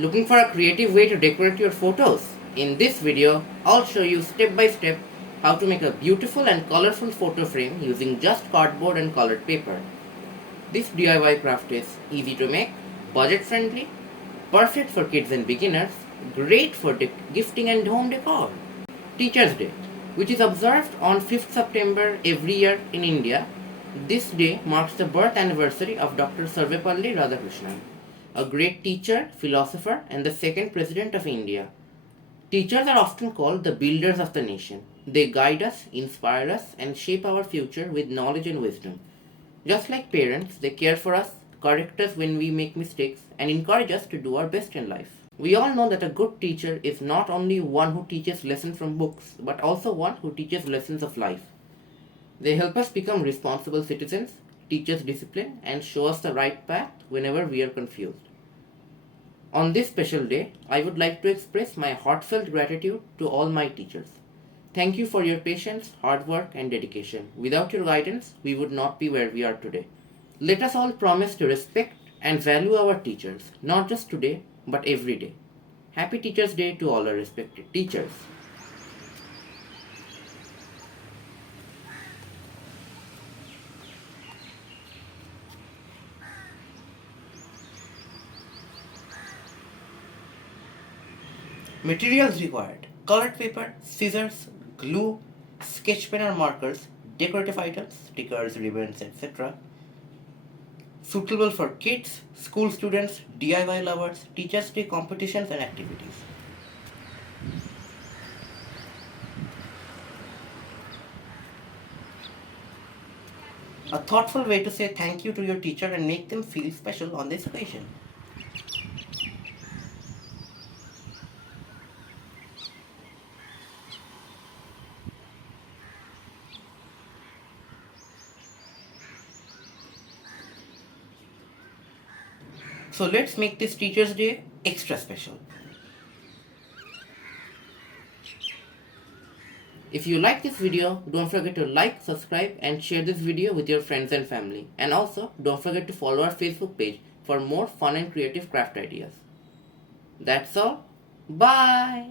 Looking for a creative way to decorate your photos? In this video, I'll show you step by step how to make a beautiful and colorful photo frame using just cardboard and colored paper. This DIY craft is easy to make, budget friendly, perfect for kids and beginners, great for gifting and home decor. Teachers' Day, which is observed on 5th September every year in India. This day marks the birth anniversary of Dr. Sarvepalli Radhakrishnan, a great teacher, philosopher, and the second president of India. Teachers are often called the builders of the nation. They guide us, inspire us, and shape our future with knowledge and wisdom. Just like parents, they care for us, correct us when we make mistakes, and encourage us to do our best in life. We all know that a good teacher is not only one who teaches lessons from books, but also one who teaches lessons of life. They help us become responsible citizens, teach us discipline, and show us the right path whenever we are confused. On this special day, I would like to express my heartfelt gratitude to all my teachers. Thank you for your patience, hard work, and dedication. Without your guidance, we would not be where we are today. Let us all promise to respect and value our teachers, not just today, but every day. Happy Teachers' Day to all our respected teachers. Materials required: colored paper, scissors, glue, sketch pen or markers, decorative items, stickers, ribbons, etc. Suitable for kids, school students, DIY lovers, Teachers' Day competitions and activities. A thoughtful way to say thank you to your teacher and make them feel special on this occasion. So let's make this Teachers' Day extra special. If you like this video, don't forget to like, subscribe, and share this video with your friends and family. And also, don't forget to follow our Facebook page for more fun and creative craft ideas. That's all. Bye!